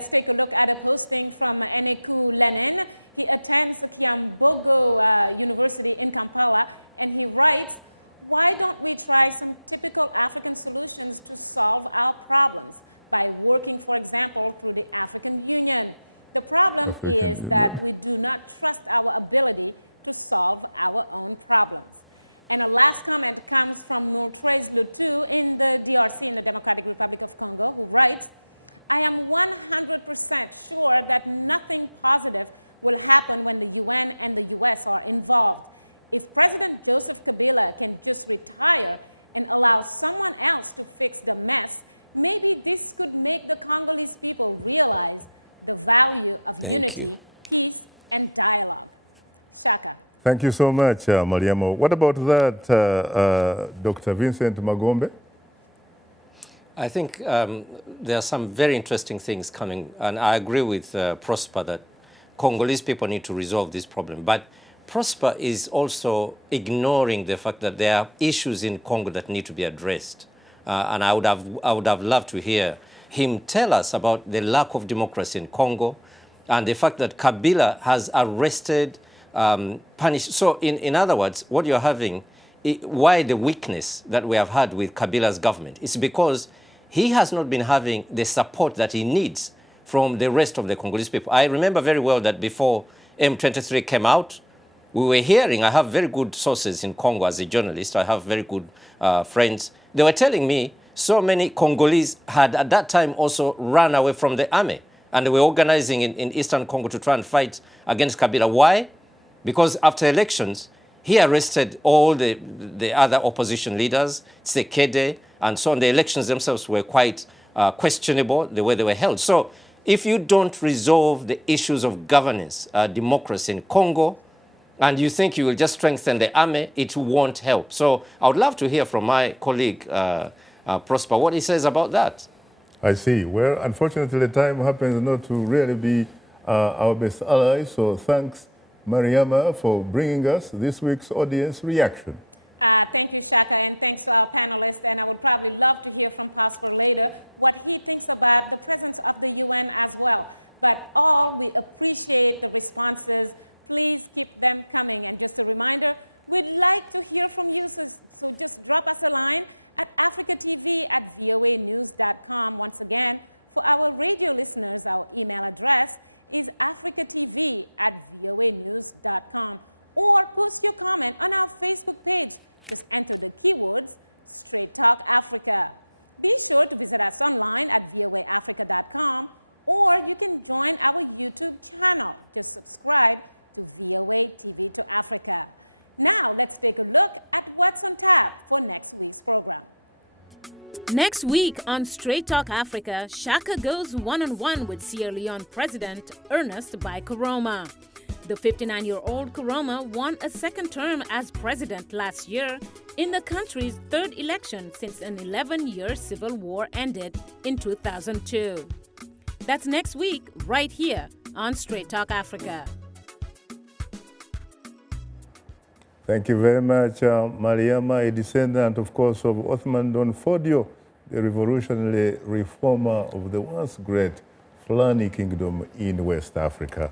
Let's take a look at a posting from Eneku Lenin. He attends Kiambogo University in Kampala, and he writes, why don't we try some typical African solutions to solve our problems by working, for example, through the African Union? The problem is that we do not trust our ability to solve our own problems. And a last comment comes from Moultrais Lutu in the DRC, in the Democratic Republic of Congo, who writes, I am 100% sure that nothing positive will happen when the UN and the US are involved. If President Joseph Kabila can just retire and allow someone else to fix the mess, maybe this could make the Congolese people realize the value of unity, peace, and dialogue. Shaka. Thank you so much, Mariama. What about that, Dr. Vincent Magombe? I think there are some very interesting things coming, and I agree with Prosper that Congolese people need to resolve this problem. But Prosper is also ignoring the fact that there are issues in Congo that need to be addressed. And I would have loved to hear him tell us about the lack of democracy in Congo and the fact that Kabila has arrested, punished. So in other words, what you're having, why the weakness that we have had with Kabila's government? It's because he has not been having the support that he needs from the rest of the Congolese people. I remember very well that before M23 came out, we were hearing, I have very good sources in Congo as a journalist, I have very good friends. They were telling me so many Congolese had at that time also run away from the army, and they were organizing in Eastern Congo to try and fight against Kabila. Why? Because after elections, he arrested all the other opposition leaders, Sekede, and so on. The elections themselves were quite questionable, the way they were held. So if you don't resolve the issues of governance, democracy in Congo, and you think you will just strengthen the army, it won't help. So I would love to hear from my colleague, Prosper, what he says about that. I see. Well, unfortunately, time happens not to really be our best ally. So thanks, Mariama, for bringing us this week's audience reaction. Thank you, Shaka, and thanks to our panelists. And I would probably love to hear from Prosper later what he thinks about the presence of the UN as well. But we appreciate the responses. Please keep them coming. And just a reminder, we'd like to hear from you, so just drop us a line at africatv@voanews.com. Once again, for our radio listeners, our email address is africatv@voanews.com. Or post your comment on our Facebook page. Just enter the keywords Straight Talk Africa. Be sure to visit us online at voaafrica.com, or you can join our YouTube channel. Just subscribe to VOA TV to Africa. Now, let's take a look at what's on tap for next week's program. Next week on Straight Talk Africa, Shaka goes one-on-one with Sierra Leone President Ernest Bai Koroma. The 59-year-old Koroma won a second term as president last year in the country's third election since an 11-year civil war ended in 2002. That's next week, right here on Straight Talk Africa. Thank you very much, Mariama, a descendant, of course, of Othman Don Fodio, the revolutionary reformer of the once great Fulani Kingdom in West Africa.